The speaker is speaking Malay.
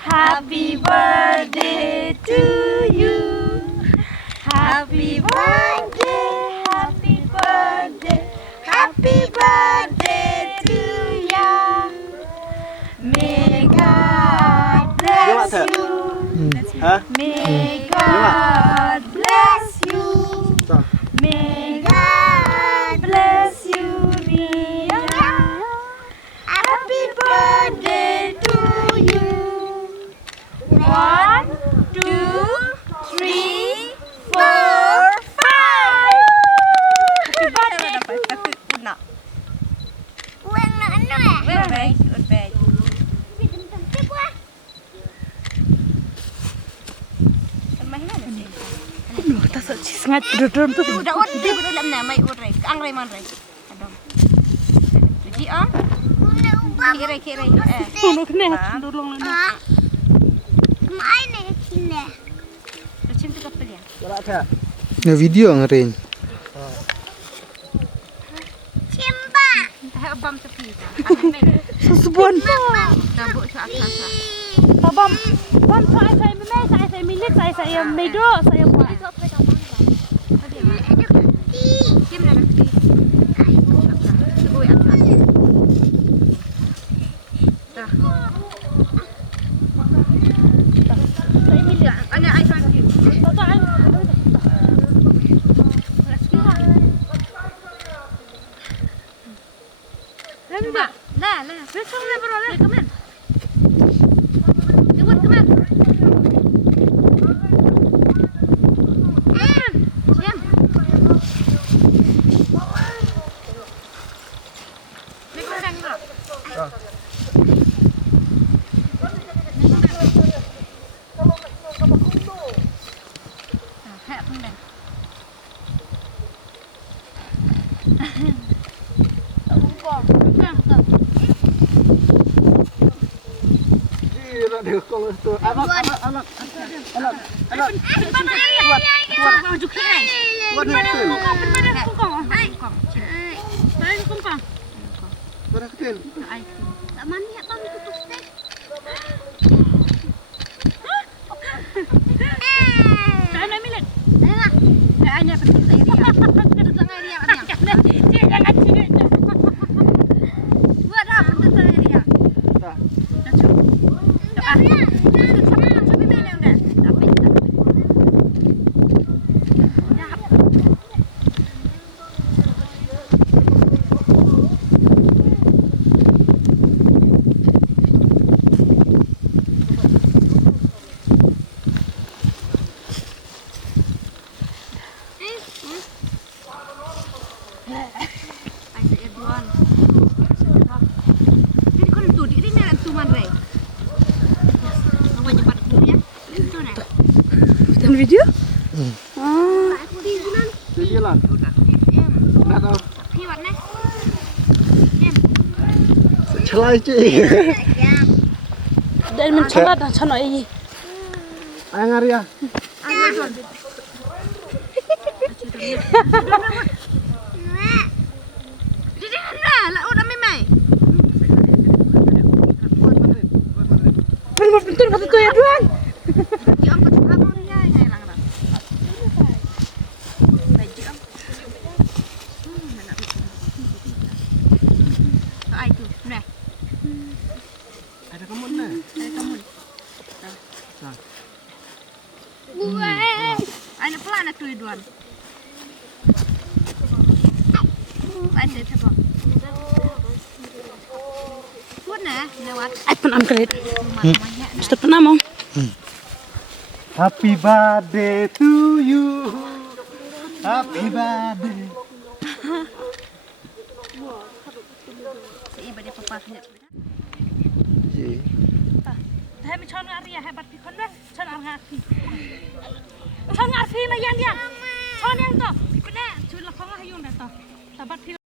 Happy birthday to you. Happy birthday, happy birthday, happy birthday to you. May God bless you. May God bless you. May God bless you, dear. Happy birthday to you. 1, 2, 3, 4, 5. Happy birthday to you. Uang nak anu Baik. Aduh, tak sengat duduk tu. Udah dia betul lam nama mai urai. Ang rai man rai. Adom. Jadi kira. Tolong kena, tolong ni. Mai ni kini. Macam tu kapal ya. Na video ngarin. Cimba. Hai abam tepi ta. Sesubuan. Tabuk sa. Abang, saya memang saya milik saya medo saya buat. Kim dah nanti. Sebui atas. Dah. Saya milik. Anak ai fan kim. Lah. Besok lah baru lah. Come on. Come on. Siam. Ni kau dah ngiro. Hak pun dah. Dia kong tu. Anak. Baju kai. Berapa Tak mani abang tutup teh. Saya nak milik. Dah. Hanya penting saya dia. Tengah dia ada. Jangan sini. Buat dah penting saya dia. Tak. Dah cukup. Sampai mana dah? Tapi. Ai saya duan. Jadi kau tu di ni nak tu man rai. Awak cepat dulu ya. Itu nak. Dan video? Aku di bulan. Dia lah. Nak tahu. Piwat ni. Celai je. Dan mencoba dan cana ini. Ayang Arya. Ayo duan. Jadi mana? Lah udah memang. Betul kata tu ya Tuan. Yang apa tu abang dia yang hilang dah. Baik am. Ai tu, nah. Ada kamu mana? Ada kamu. Buat. Ai nak pelan tu duan. Ada apa? Buat nah, lewat. Ay, penam kelit. Mesti penam oh. Happy birthday to you. Happy birthday. Iba dia papa punya. Ye. Dah macam Arya hebat di kon dah. Chan Arfi. Chan Arfi lah yang dia. Chan yang tu. Kena, cuy lah kau lah yang dah tu. Tabat